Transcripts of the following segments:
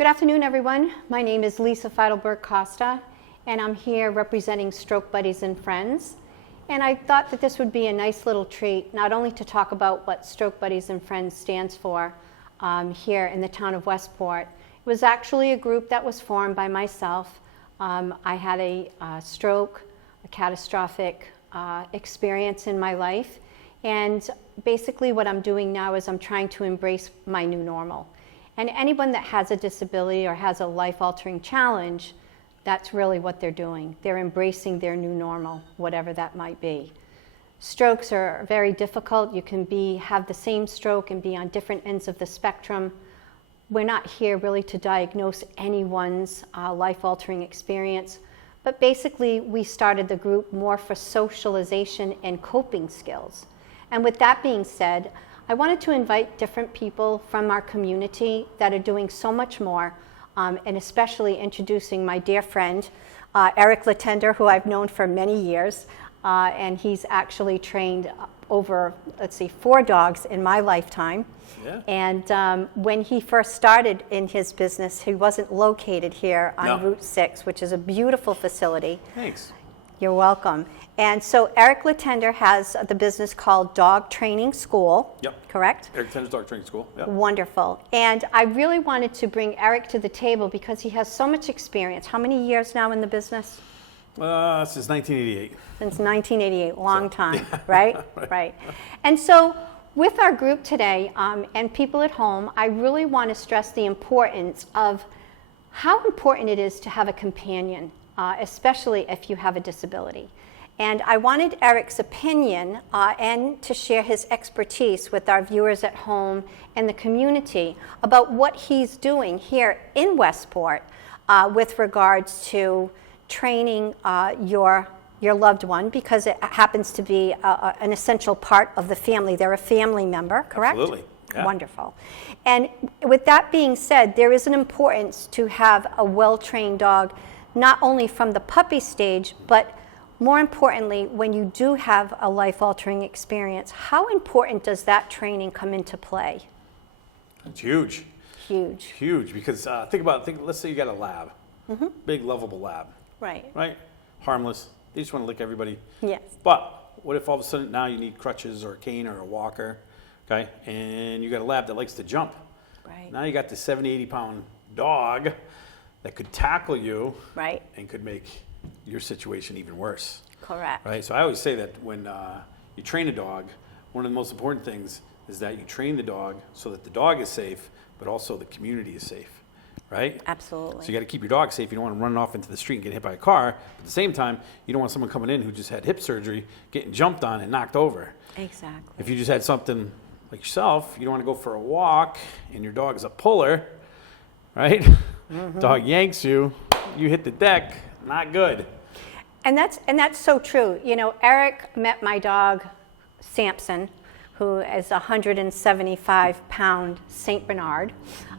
Good afternoon, everyone. My name is Lisa Feidelberg-Costa, and I'm here representing Stroke Buddies and Friends. And I thought that this would be a nice little treat, not only to talk about what Stroke Buddies and Friends stands for here in the town of Westport. It was actually a group that was formed by myself. I had a stroke, a catastrophic experience in my life. And basically what I'm doing now is I'm trying to embrace my new normal. And anyone that has a disability or has a life-altering challenge, that's really what they're doing. They're embracing their new normal, whatever that might be. Strokes are very difficult. You can have the same stroke and be on different ends of the spectrum. We're not here really to diagnose anyone's life-altering experience, but basically we started the group more for socialization and coping skills. And with that being said, I wanted to invite different people from our community that are doing so much more, and especially introducing my dear friend, Eric Letendre, who I've known for many years, and he's actually trained over, 4 dogs in my lifetime. Yeah. And when he first started in his business, he wasn't located here on Route 6, which is a beautiful facility. Thanks. You're welcome. And so Eric Letendre has the business called Dog Training School. Yep. Correct? Eric Letendre's Dog Training School. Yep. Wonderful. And I really wanted to bring Eric to the table because he has so much experience. How many years now in the business? Since 1988. Since 1988, long time, right? Right. And so with our group today and people at home, I really want to stress the importance of how important it is to have a companion, especially if you have a disability. And I wanted Eric's opinion and to share his expertise with our viewers at home and the community about what he's doing here in Westport with regards to training your loved one, because it happens to be an essential part of the family. They're a family member, correct? Absolutely. Yeah. Wonderful. And with that being said, there is an importance to have a well-trained dog, not only from the puppy stage, but more importantly, when you do have a life-altering experience, how important does that training come into play? It's huge. Huge. Huge, because let's say you got a lab, big lovable lab. Right. Right? Harmless. They just want to lick everybody. Yes. But what if all of a sudden now you need crutches or a cane or a walker, okay? And you got a lab that likes to jump. Right. Now you got this 70, 80-pound dog that could tackle you. Right. And could make your situation even worse. Correct. Right? So I always say that when you train a dog, one of the most important things is that you train the dog so that the dog is safe, but also the community is safe. Right? Absolutely. So you got to keep your dog safe. You don't want to run off into the street and get hit by a car. But at the same time, you don't want someone coming in who just had hip surgery, getting jumped on and knocked over. Exactly. If you just had something like yourself, you don't want to go for a walk and your dog is a puller, right? Dog yanks you, you hit the deck, not good. And that's so true. You know, Eric met my dog, Samson, who is a 175-pound Saint Bernard.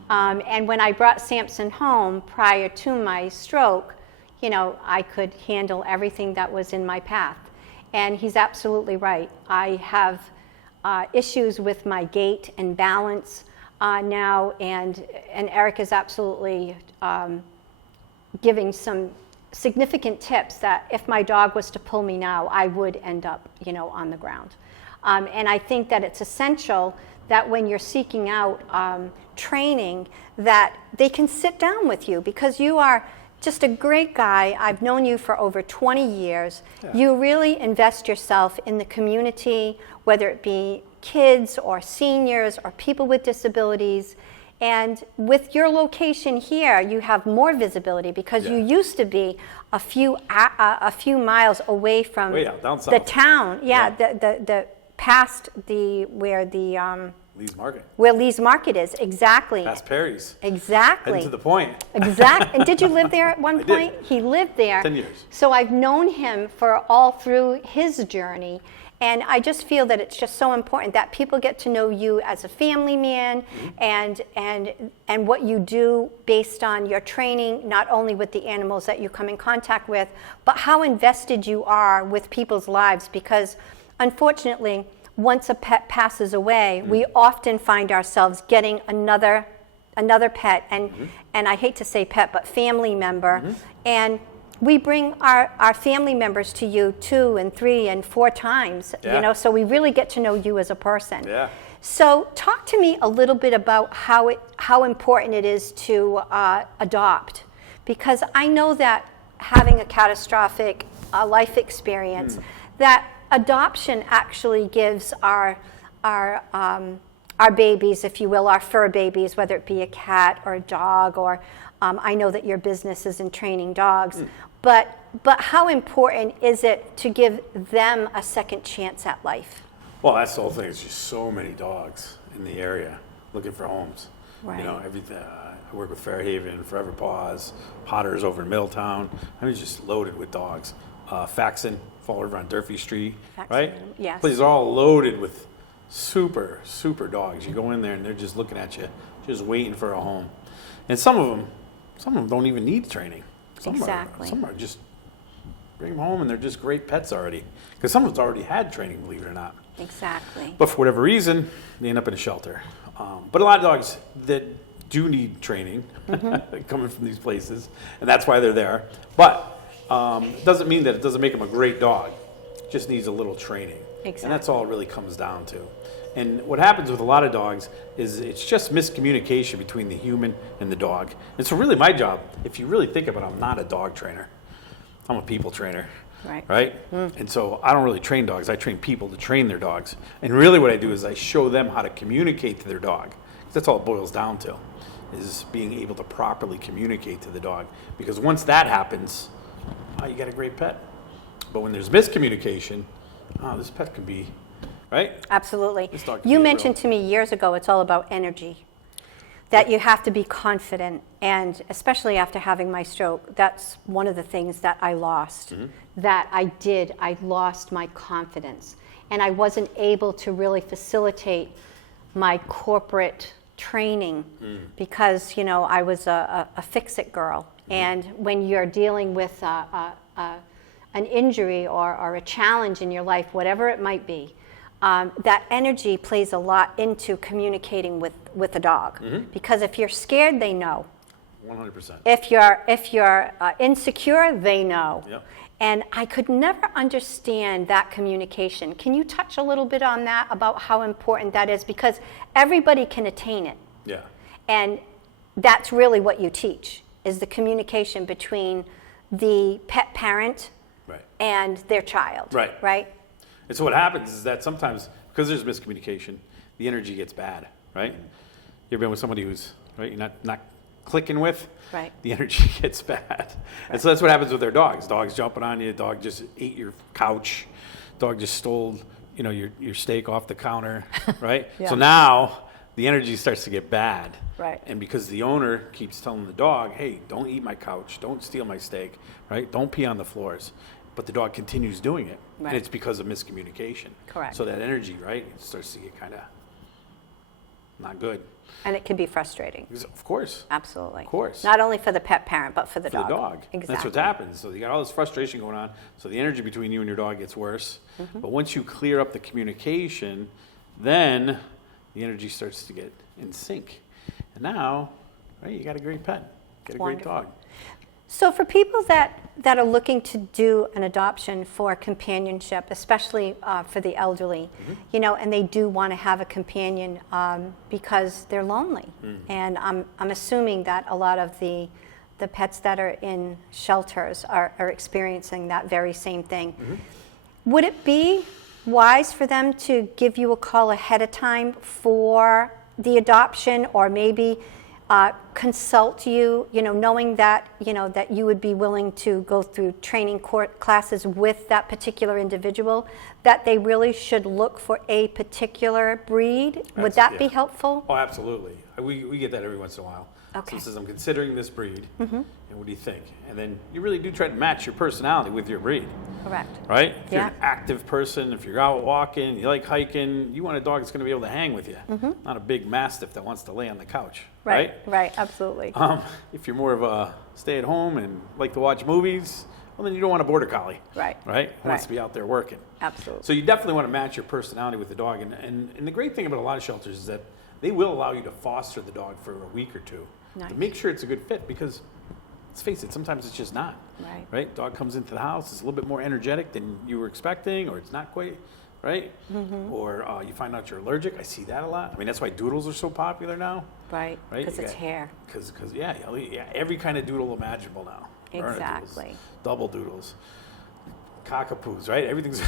And when I brought Samson home prior to my stroke, you know, I could handle everything that was in my path. And he's absolutely right. I have issues with my gait and balance now, and Eric is absolutely giving some significant tips that if my dog was to pull me now, I would end up, you know, on the ground. And I think that it's essential that when you're seeking out training, that they can sit down with you, because you are just a great guy. I've known you for over 20 years. Yeah. You really invest yourself in the community, whether it be kids or seniors or people with disabilities. And with your location here, you have more visibility, because you used to be a few miles away from the town. Yeah, the past where Lee's Market. Where Lee's Market is, exactly. Past Perry's. Exactly. Heading to the point. Exactly. And did you live there at one point? I did. He lived there. 10 years. So I've known him for all through his journey. And I just feel that it's just so important that people get to know you as a family man, and what you do based on your training, not only with the animals that you come in contact with, but how invested you are with people's lives. Because unfortunately, once a pet passes away, we often find ourselves getting another another pet, and I hate to say pet, but family member, and we bring our family members to you 2 and 3 and 4 times, so we really get to know you as a person. Yeah. So talk to me a little bit about how important it is to adopt, because I know that having a catastrophic life experience, that adoption actually gives our babies, if you will, our fur babies, whether it be a cat or a dog, or I know that your business is in training dogs, but how important is it to give them a second chance at life? Well, that's the whole thing. It's just so many dogs in the area looking for homes. Right. You know, everything. I work with Fairhaven, Forever Paws, Potter's over in Middletown. I mean, it's just loaded with dogs. Faxon, Fall River on Durfee Street, right? Yes. Places are all loaded with super dogs. You go in there and they're just looking at you, just waiting for a home. And some of them don't even need training. Exactly. Some are just bring them home and they're just great pets already. Because some of them's already had training, believe it or not. Exactly. But for whatever reason, they end up in a shelter. But a lot of dogs that do need training coming from these places, and that's why they're there. But it doesn't mean that it doesn't make them a great dog. It just needs a little training. Exactly. And that's all it really comes down to. And what happens with a lot of dogs is it's just miscommunication between the human and the dog. And so really my job, if you really think about it, I'm not a dog trainer. I'm a people trainer. Right? And so I don't really train dogs. I train people to train their dogs. And really what I do is I show them how to communicate to their dog. That's all it boils down to, is being able to properly communicate to the dog. Because once that happens, you got a great pet. But when there's miscommunication, this pet can be, right? Absolutely. This dog can You be mentioned to me years ago it's all about energy, that you have to be confident, and especially after having my stroke, that's one of the things that I lost. That I lost my confidence, and I wasn't able to really facilitate my corporate training because, I was a fix-it girl. And when you're dealing with an injury or a challenge in your life, whatever it might be, that energy plays a lot into communicating with a dog. Because if you're scared, they know. 100%. If you're insecure, they know. Yep. And I could never understand that communication. Can you touch a little bit on that, about how important that is? Because everybody can attain it. Yeah. And that's really what you teach, is the communication between the pet parent and their child. Right? And so what happens is that sometimes, because there's miscommunication, the energy gets bad, right? You ever been with somebody who's, right, you're not clicking with? Right. The energy gets bad. And so that's what happens with their dogs. Dogs jumping on you, dog just ate your couch, dog just stole, your steak off the counter, right? Yeah. So now the energy starts to get bad. Right. And because the owner keeps telling the dog, hey, don't eat my couch, don't steal my steak, right? Don't pee on the floors. But the dog continues doing it. Right. And it's because of miscommunication. Correct. So that energy, right, it starts to get kind of not good. And it can be frustrating. Of course. Absolutely. Of course. Not only for the pet parent, but for the dog. For the dog. Exactly. That's what happens. So you got all this frustration going on. So the energy between you and your dog gets worse. But once you clear up the communication, then the energy starts to get in sync. And now, right, you got a great pet. Got a great dog. So for people that are looking to do an adoption for companionship, especially for the elderly, and they do want to have a companion because they're lonely. And I'm assuming that a lot of the pets that are in shelters are experiencing that very same thing. Would it be wise for them to give you a call ahead of time for the adoption, or maybe consult you, knowing that, that you would be willing to go through training classes with that particular individual, that they really should look for a particular breed? Would that be helpful? Oh, absolutely. We get that every once in a while. Okay. So it says, I'm considering this breed, and what do you think? And then you really do try to match your personality with your breed. Correct. Right? If you're Yeah. an active person, if you're out walking, you like hiking, you want a dog that's going to be able to hang with you, not a big mastiff that wants to lay on the couch. Right? Right, absolutely. If you're more of a stay-at-home and like to watch movies, well, then you don't want a border collie. Right. Right? Who wants to be out there working. Absolutely. So you definitely want to match your personality with the dog. And the great thing about a lot of shelters is that they will allow you to foster the dog for a week or two Nice. to make sure it's a good fit, because let's face it, sometimes it's just not. Right. Dog comes into the house, it's a little bit more energetic than you were expecting, or it's not quite, right? Or you find out you're allergic. I see that a lot. I mean, that's why doodles are so popular now. Right, because it's hair. Because yeah, every kind of doodle imaginable now. Exactly. Double doodles, cockapoos, right? Everything's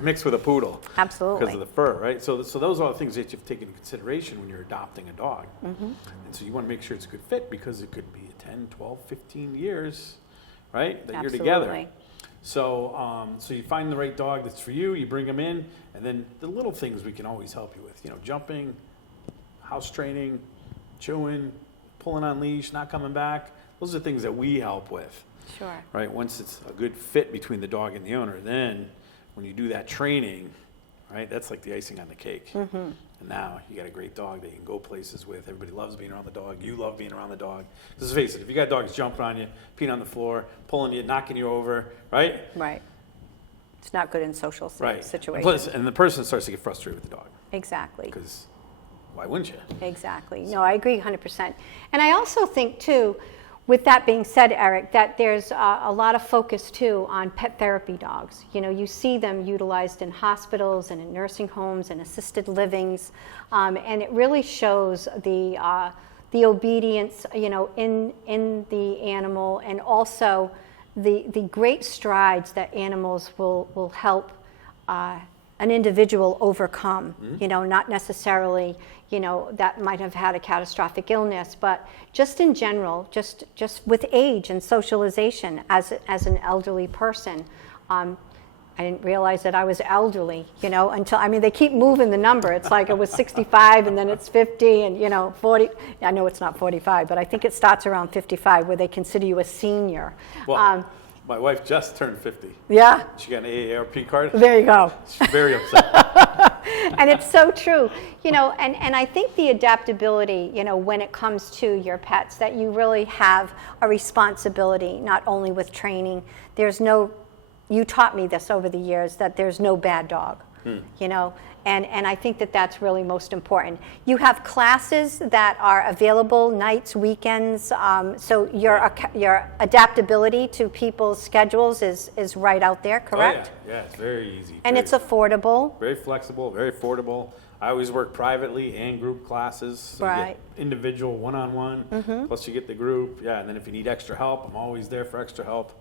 mixed with a poodle. Absolutely. Because of the fur, right? So those are the things that you have to take into consideration when you're adopting a dog. And so you want to make sure it's a good fit, because it could be 10, 12, 15 years, right, that you're together. Absolutely. So so you find the right dog that's for you, you bring them in, and then the little things we can always help you with. Jumping, house training, chewing, pulling on leash, not coming back. Those are things that we help with. Sure. Right? Once it's a good fit between the dog and the owner, then when you do that training, right, that's like the icing on the cake. And now you got a great dog that you can go places with. Everybody loves being around the dog. You love being around the dog. Because let's face it, if you got dogs jumping on you, peeing on the floor, pulling you, knocking you over, right? Right. It's not good in social situations. Plus, and the person starts to get frustrated with the dog. Exactly. Because why wouldn't you? Exactly. No, I agree 100%. And I also think, too, with that being said, Eric, that there's a lot of focus, too, on pet therapy dogs. You see them utilized in hospitals and in nursing homes and assisted livings, and it really shows the obedience, in the animal, and also the great strides that animals will help an individual overcome, not necessarily, that might have had a catastrophic illness, but just in general, just with age and socialization as an elderly person. I didn't realize that I was elderly, until, they keep moving the number. It's like it was 65 and then it's 50 and, 40. I know it's not 45, but I think it starts around 55 where they consider you a senior. Well, my wife just turned 50. Yeah. She got an AARP card. There you go. She's very upset. And it's so true, and I think the adaptability, when it comes to your pets, that you really have a responsibility, not only with training. You taught me this over the years, that there's no bad dog, and I think that that's really most important. You have classes that are available nights, weekends, so your adaptability to people's schedules is right out there, correct? Oh, yeah, it's very easy. And it's affordable. Very flexible, very affordable. I always work privately and group classes. So you get individual, one-on-one, plus you get the group. Yeah, and then if you need extra help, I'm always there for extra help.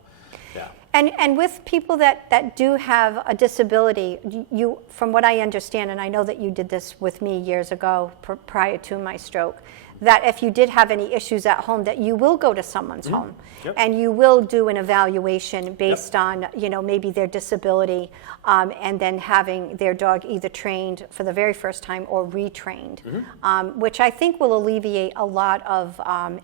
Yeah. And with people that do have a disability, you, from what I understand, and I know that you did this with me years ago prior to my stroke, that if you did have any issues at home, that you will go to someone's home, and you will do an evaluation based on, maybe their disability, and then having their dog either trained for the very first time or retrained, which I think will alleviate a lot of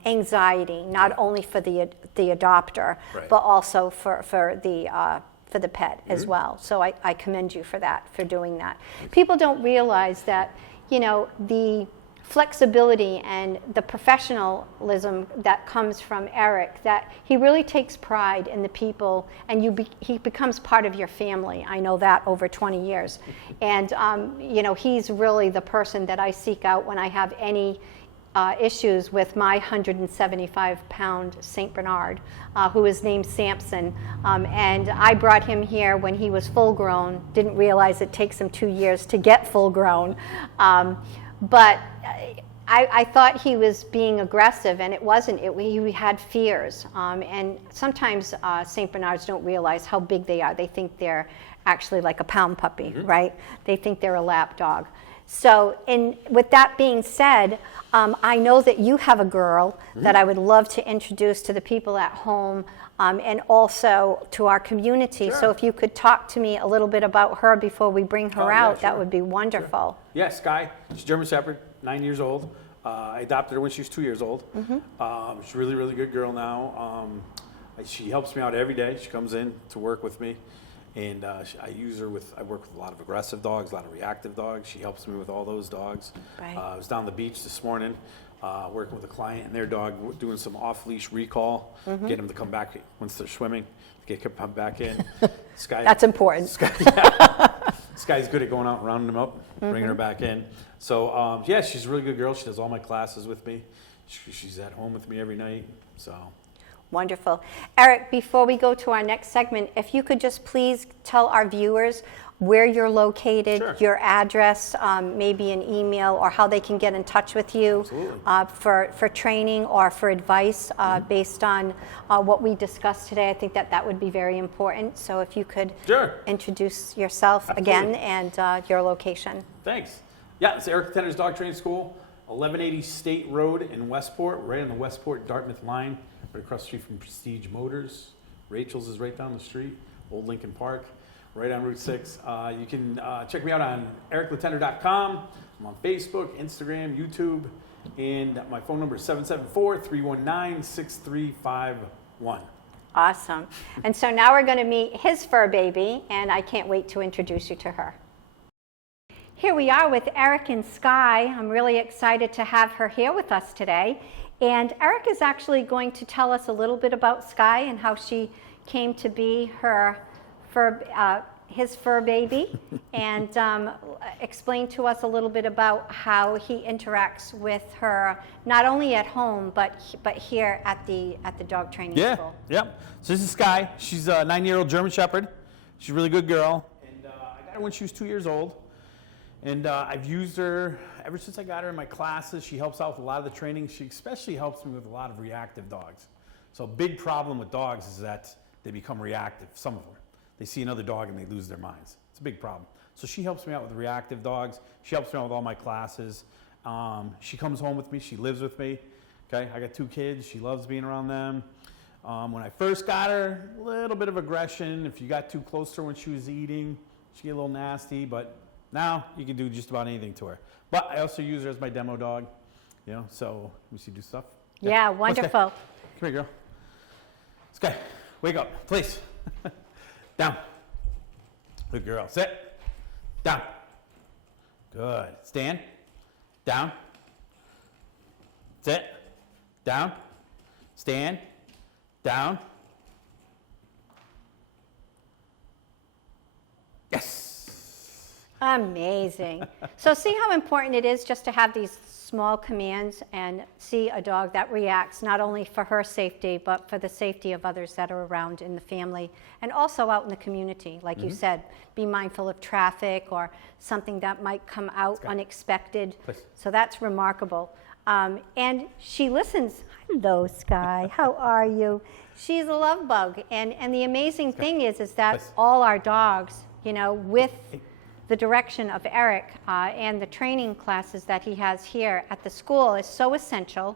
anxiety, not only for the adopter, but also for the pet as well. So I commend you for that, for doing that. People don't realize that, the flexibility and the professionalism that comes from Eric, that he really takes pride in the people, and he becomes part of your family. I know that over 20 years. And, he's really the person that I seek out when I have any issues with my 175-pound St. Bernard, who is named Samson. And I brought him here when he was full grown. Didn't realize it takes him 2 years to get full grown. But I thought he was being aggressive, and it wasn't. He had fears. And sometimes St. Bernards don't realize how big they are. They think they're actually like a pound puppy, right? They think they're a lap dog. So with that being said, I know that you have a girl that I would love to introduce to the people at home, and also to our community. Sure. So if you could talk to me a little bit about her before we bring her out, that would be wonderful. Sure. Yeah, Sky. She's a German Shepherd, 9 years old. I adopted her when she was 2 years old. She's a really, really good girl now. She helps me out every day. She comes in to work with me. And I work with a lot of aggressive dogs, a lot of reactive dogs. She helps me with all those dogs. Right. I was down the beach this morning working with a client and their dog, doing some off-leash recall, get them to come back once they're swimming, come back in. Sky, That's important. Sky, yeah. Sky's good at going out and rounding them up, bringing her back in. So, yeah, she's a really good girl. She does all my classes with me. She's at home with me every night, so. Wonderful. Eric, before we go to our next segment, if you could just please tell our viewers where you're located, Sure. your address, maybe an email, or how they can get in touch with you for training or for advice based on what we discussed today. I think that would be very important. So if you could introduce yourself again and your location. Thanks. Yeah, it's Eric Letendre's Dog Training School, 1180 State Road in Westport, right on the Westport-Dartmouth line, right across the street from Prestige Motors. Rachel's is right down the street, Old Lincoln Park, right on Route 6. You can check me out on ericletendre.com. I'm on Facebook, Instagram, YouTube, and my phone number is 774-319-6351. Awesome. And so now we're going to meet his fur baby, and I can't wait to introduce you to her. Here we are with Eric and Sky. I'm really excited to have her here with us today. And Eric is actually going to tell us a little bit about Sky and how she came to be his fur baby, and explain to us a little bit about how he interacts with her, not only at home, but here at the dog training school. Yeah. So this is Sky. She's a 9-year-old German Shepherd. She's a really good girl. And I got her when she was 2 years old. And I've used her ever since I got her in my classes. She helps out with a lot of the training. She especially helps me with a lot of reactive dogs. So a big problem with dogs is that they become reactive, some of them. They see another dog and they lose their minds. It's a big problem. So she helps me out with the reactive dogs. She helps me out with all my classes. She comes home with me. She lives with me. Okay, I got 2 kids. She loves being around them. When I first got her, a little bit of aggression. If you got too close to her when she was eating, she'd get a little nasty, but now you can do just about anything to her. But I also use her as my demo dog, so we see do stuff. Yeah, wonderful. Come here, girl. Sky, wake up, please. Down. Good girl. Sit. Down. Good. Stand. Down. Sit. Down. Stand. Down. Yes. Amazing. So see how important it is just to have these small commands and see a dog that reacts not only for her safety, but for the safety of others that are around in the family and also out in the community. Like you said, be mindful of traffic or something that might come out unexpected. So that's remarkable. And she listens. Hello, Sky. How are you? She's a love bug. And the amazing thing is that all our dogs, with the direction of Eric and the training classes that he has here at the school is so essential.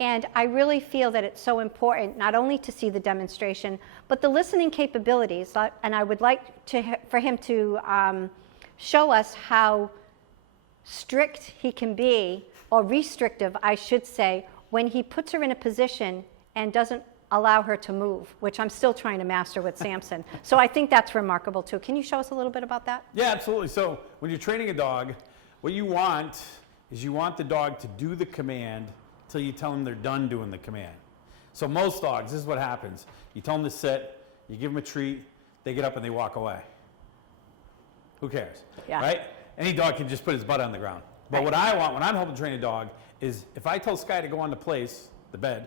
And I really feel that it's so important not only to see the demonstration, but the listening capabilities. And I would like for him to show us how strict he can be, or restrictive, I should say, when he puts her in a position and doesn't allow her to move, which I'm still trying to master with Samson. So I think that's remarkable too. Can you show us a little bit about that? Yeah, absolutely. So when you're training a dog, what you want is the dog to do the command till you tell them they're done doing the command. So most dogs, this is what happens. You tell them to sit, you give them a treat, they get up and they walk away. Who cares, right? Any dog can just put his butt on the ground. But what I want when I'm helping train a dog is if I tell Sky to go on the place, the bed,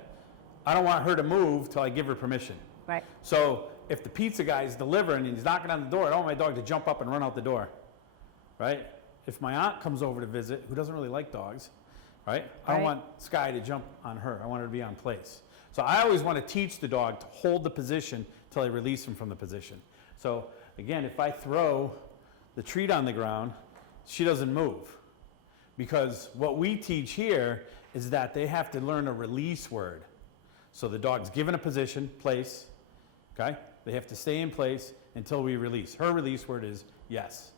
I don't want her to move till I give her permission. Right. So if the pizza guy is delivering and he's knocking on the door, I don't want my dog to jump up and run out the door, right? If my aunt comes over to visit, who doesn't really like dogs, right? I don't want Sky to jump on her. I want her to be on place. So I always want to teach the dog to hold the position till I release him from the position. So again, if I throw the treat on the ground, she doesn't move. Because what we teach here is that they have to learn a release word. So the dog's given a position, place, okay? They have to stay in place until we release. Her release word is yes.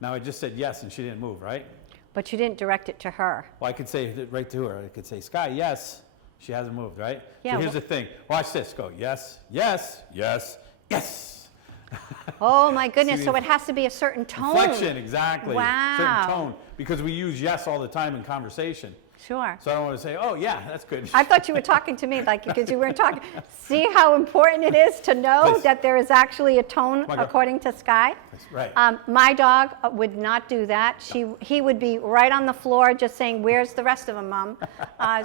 Now I just said yes and she didn't move, right? But you didn't direct it to her. Well, I could say it right to her. I could say, Sky, yes. She hasn't moved, right? Yeah, So here's the thing. Watch this. Go, yes, yes, yes, yes. Oh my goodness, See, so it has to be a certain tone. Inflection, exactly. Wow. Certain tone. Because we use yes all the time in conversation. Sure. So I don't want to say, oh yeah, that's good. I thought you were talking to me, like, because you weren't talking. See how important it is to know Please. that there is actually a tone Come on, go. according to Sky? Right. My dog would not do that. He would be right on the floor just saying, where's the rest of them, Mom?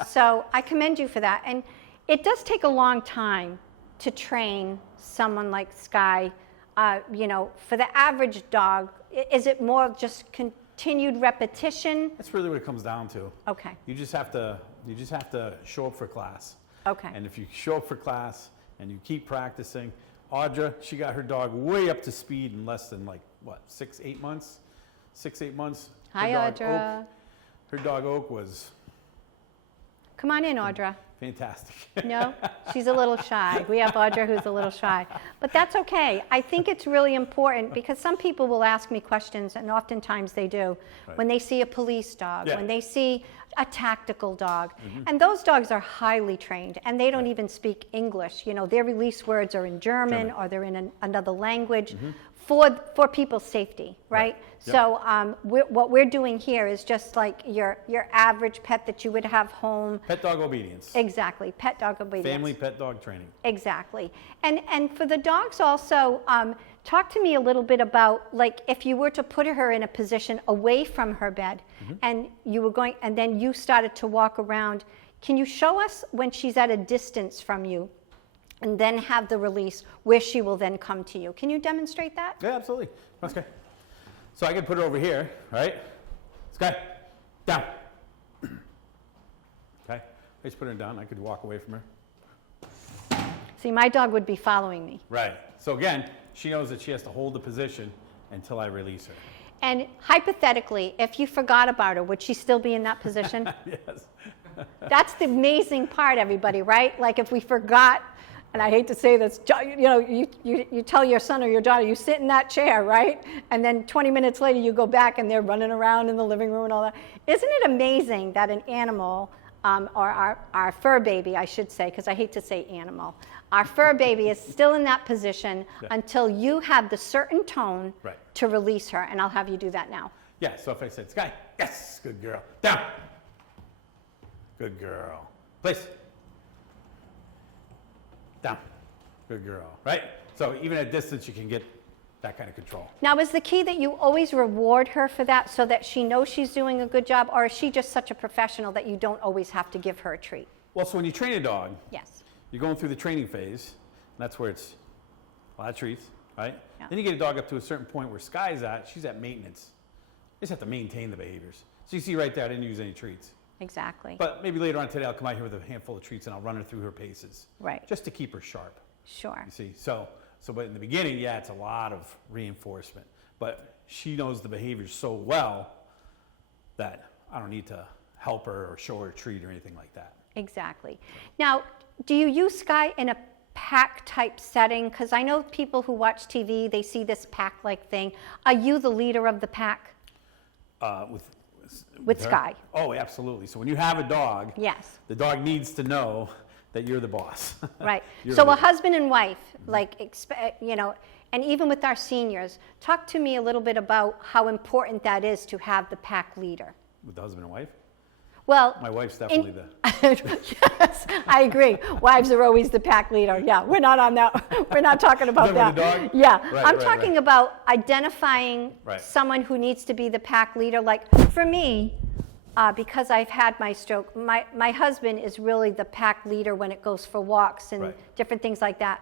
So I commend you for that. And it does take a long time to train someone like Sky. You know, for the average dog, is it more of just continued repetition? That's really what it comes down to. Okay. You just have to show up for class. Okay. And if you show up for class and you keep practicing, Audra, she got her dog way up to speed in less than like what, 6-8 months? 6-8 months. Hi, Audra. Her dog Oak was Come on in, Audra. fantastic. No, she's a little shy. We have Audra who's a little shy. But that's okay. I think it's really important because some people will ask me questions, and oftentimes they do, Right. when they see a police dog, Yeah. when they see a tactical dog. And those dogs are highly trained, and they don't even speak English. You know, their release words are in German. Or they're in another language. For people's safety, right? Yep. So what we're doing here is just like your average pet that you would have home. Pet dog obedience. Exactly, pet dog obedience. Family pet dog training. Exactly. And for the dogs also, talk to me a little bit about, like, if you were to put her in a position away from her bed and you were going, and then you started to walk around, can you show us when she's at a distance from you and then have the release where she will then come to you? Can you demonstrate that? Yeah, absolutely. Okay. So I can put it over here, right? Sky, down. Okay. I just put her down. I could walk away from her. See, my dog would be following me. Right. So again, she knows that she has to hold the position until I release her. And hypothetically, if you forgot about her, would she still be in that position? Yes. That's the amazing part, everybody, right? Like if we forgot, and I hate to say this, you know, you tell your son or your daughter, you sit in that chair, right? And then 20 minutes later you go back and they're running around in the living room and all that. Isn't it amazing that an animal, or our fur baby, I should say, because I hate to say animal, our fur baby is still in that position until you have the certain tone to release her, and I'll have you do that now. Yeah, so if I said, Sky, yes, good girl, down. Good girl. Place. Down. Good girl, right? So even at distance, you can get that kind of control. Now, is the key that you always reward her for that so that she knows she's doing a good job, or is she just such a professional that you don't always have to give her a treat? Well, so when you train a dog, Yes. you're going through the training phase, and that's where it's a lot of treats, right? Yeah. Then you get a dog up to a certain point where Sky's at, she's at maintenance. You just have to maintain the behaviors. So you see right there, I didn't use any treats. Exactly. But maybe later on today, I'll come out here with a handful of treats and I'll run her through her paces. Right. Just to keep her sharp. Sure. You see, so but in the beginning, yeah, it's a lot of reinforcement. But she knows the behaviors so well that I don't need to help her or show her a treat or anything like that. Exactly. Now, do you use Sky in a pack type setting? Because I know people who watch TV, they see this pack like thing. Are you the leader of the pack? With her? Sky. Oh, absolutely. So when you have a dog, Yes. the dog needs to know that you're the boss. Right. You're So the a leader. husband and wife, like, you know, and even with our seniors, talk to me a little bit about how important that is to have the pack leader. With the husband and wife? Well, My wife's definitely the... yes, I agree. Wives are always the pack leader. Yeah, we're not on that. We're not talking about Is that that. with the dog? Yeah, Right, I'm right, talking right. about identifying Right. someone who needs to be the pack leader. Like for me, because I've had my stroke, my husband is really the pack leader when it goes for walks and Right. different things like that.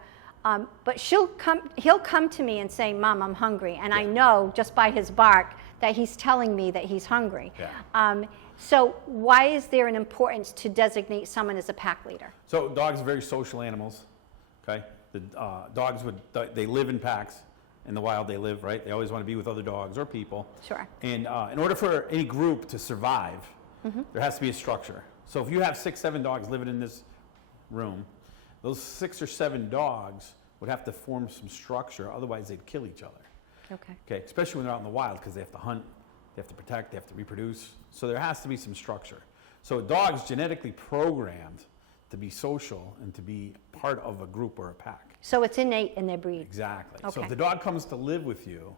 But he'll come to me and say, "Mom, I'm hungry," and I know just by his bark that he's telling me that he's hungry. Yeah. So why is there an importance to designate someone as a pack leader? So dogs are very social animals, okay? The dogs they live in packs. In the wild they live, right? They always want to be with other dogs or people. Sure. And in order for any group to survive, there has to be a structure. So if you have 6, 7 dogs living in this room, those 6 or 7 dogs would have to form some structure, otherwise they'd kill each other. Okay. Okay, especially when they're out in the wild because they have to hunt, they have to protect, they have to reproduce. So there has to be some structure. So a dog's genetically programmed to be social and to be part of a group or a pack. So it's innate in their breed. Exactly. So Okay. if the dog comes to live with you,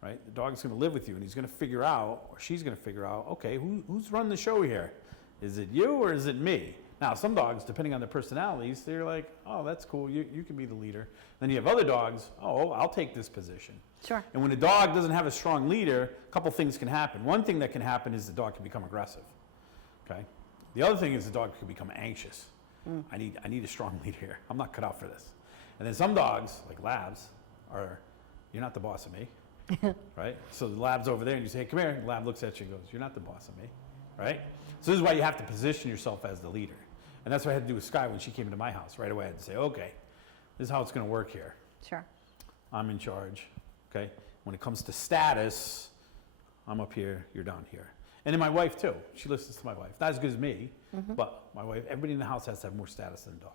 right, the dog's going to live with you, and he's going to figure out, or she's going to figure out, okay, who's running the show here? Is it you or is it me? Now, some dogs, depending on their personalities, they're like, oh, that's cool, you can be the leader. Then you have other dogs, oh, I'll take this position. Sure. And when a dog doesn't have a strong leader, a couple things can happen. One thing that can happen is the dog can become aggressive. Okay. The other thing is the dog can become anxious. I need a strong leader here. I'm not cut out for this. And then some dogs, like labs, you're not the boss of me, right? So the lab's over there, and you say, hey, come here. The lab looks at you and goes, you're not the boss of me, right? So this is why you have to position yourself as the leader. And that's what I had to do with Sky when she came into my house. Right away, I had to say, okay, this is how it's going to work here. Sure. I'm in charge, okay? When it comes to status, I'm up here, you're down here. And then my wife, too. She listens to my wife. Not as good as me, but my wife, everybody in the house has to have more status than a dog.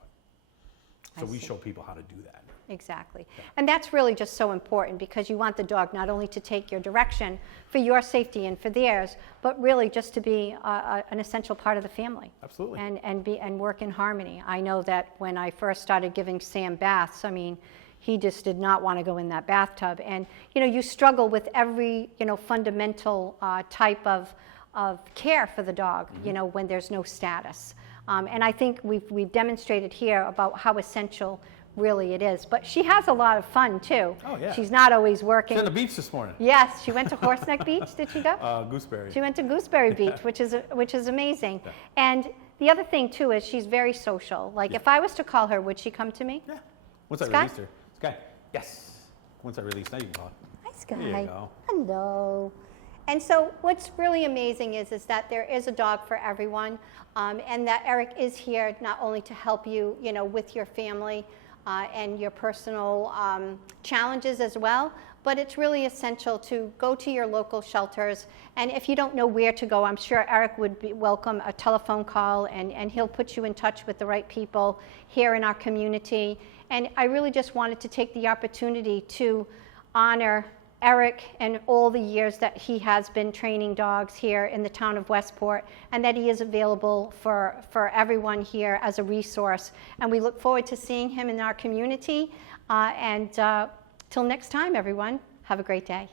So we show people how to do that. Exactly. And that's really just so important, because you want the dog not only to take your direction for your safety and for theirs, but really just to be an essential part of the family. Absolutely. And work in harmony. I know that when I first started giving Sam baths, I mean, he just did not want to go in that bathtub. And, you struggle with every, fundamental type of care for the dog, when there's no status. And I think we've demonstrated here about how essential really it is. But she has a lot of fun, too. Oh, yeah. She's not always working. She's on the beach this morning. Yes, she went to Horseneck Beach. Did she go? Gooseberry. She went to Gooseberry Beach, which is amazing. Yeah. And the other thing, too, is she's very social. Like, if I was to call her, would she come to me? Yeah. Once I Sky? released her. Sky, yes. Once I released, now you can call her. Hi, Sky. There you go. Hello. And so what's really amazing is that there is a dog for everyone, and that Eric is here not only to help you, with your family and your personal challenges as well, but it's really essential to go to your local shelters. And if you don't know where to go, I'm sure Eric would welcome a telephone call, and he'll put you in touch with the right people here in our community. And I really just wanted to take the opportunity to honor Eric and all the years that he has been training dogs here in the town of Westport, and that he is available for everyone here as a resource. And we look forward to seeing him in our community. And till next time, everyone, have a great day.